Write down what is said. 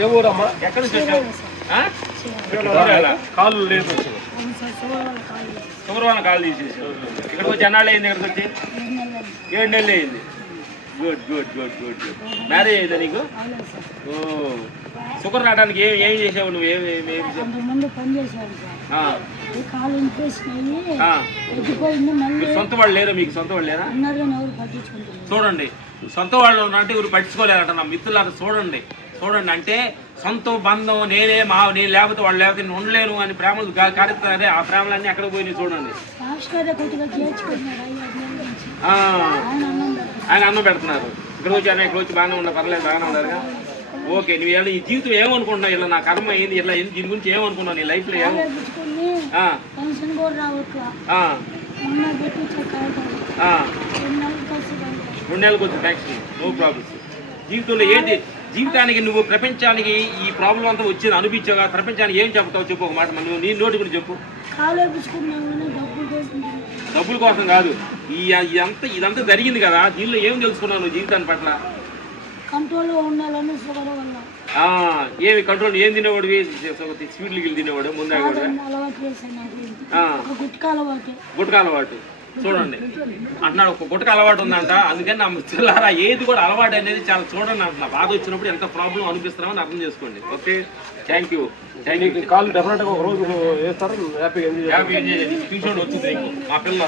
ఏ ఊరమ్మా? ఎక్కడి నుంచి? చీరాల. కాళ్ళు లేదు షుగర్ వల్ల కాల్ తీసేసావు. ఇక్కడికి ఎన్నాళ్ళు అయింది ఇక్కడికి వచ్చి? ఏడు నెలలు అయింది. Good good good good good. Marriage అయిందా నీకు? ఓ. షుగర్ రావడానికి ఏం ఏం చేసావు నువ్వు? ఏం ఏం ఏం చేసావు? కాలు మళ్ళీ సొంత వాళ్ళు లేరు మీకు సొంత వాళ్ళు లేరా? కానీ ఎవరు చూడండి సొంత వాళ్ళు అంటే ఎవరు పట్టించుకోలేరట నా మిత్రులారా చూడండి చూడండి అంటే సొంత బంధం నేనే మా నేను లేకపోతే వాళ్ళు లేకపోతే నేను ఉండలేను అని ప్రేమలు కా- కారుతున్నారే ఆ ప్రేమలన్నీ ఎక్కడ పోయినాయి చూడండి. ఆయన అన్నం పెడుతున్నారు. ఇక్కడ వచ్చి ఇక్కడ వచ్చి బాగానే ఉన్నా పర్లేదు బాగానే ఉన్నారుగా. ఓకే నువ్వు ఇలా ఈ జీవితం ఏమనుకుంటున్నావు? ఇలా నా కర్మ ఏంది? ఇలా ఏంది? దీని గురించి ఏమనుకున్నావు నీ లైఫ్లో ఏమో. రెండు నెలలకు వచ్చి ట్యాక్సీ నో ప్రాబ్లమ్స్ జీవితంలో ఏంటి? జీవితానికి నువ్వు ప్రపంచానికి ఈ ప్రాబ్లం అంతా వచ్చింది అనిపించావుగా ప్రపంచానికి ఏం చెప్తావు? చెప్పు ఒక మాట నువ్వు నీ నోటి గురించి చెప్పు. డబ్బుల కోసం కాదు. ఈ ఇదంతా ఇదంతా జరిగింది కదా. దీనిలో ఏం తెలుసుకున్నావు నువ్వు జీవితాన్ని పట్ల? కంట్రోల్లో ఉండాలని షుగర్ వల్ల. ఆ, ఏమి కంట్రోల్ ఏం తినేవాడు? స్వీట్లు గిల్లు తినేవాడు ముందే గుట్కా అలవాటు. చూడండి. అంటున్నాడు ఒక గుట్క అలవాటు ఉందంట అందుకని నా మిత్రులారా ఏది కూడా అలవాటు అనేది చాలా చూడండి అంటున్నా. బాధ వచ్చినప్పుడు ఎంత ప్రాబ్లం అనిపిస్తున్నామని అర్థం చేసుకోండి. Okay? Thank you thank you కాళ్ళు డెఫినెట్ ఒక రోజు వేస్తారు హ్యాపీగా ఎంజాయ్ హ్యాపీ ఎంజాయ్ వచ్చింది మా పిల్ల.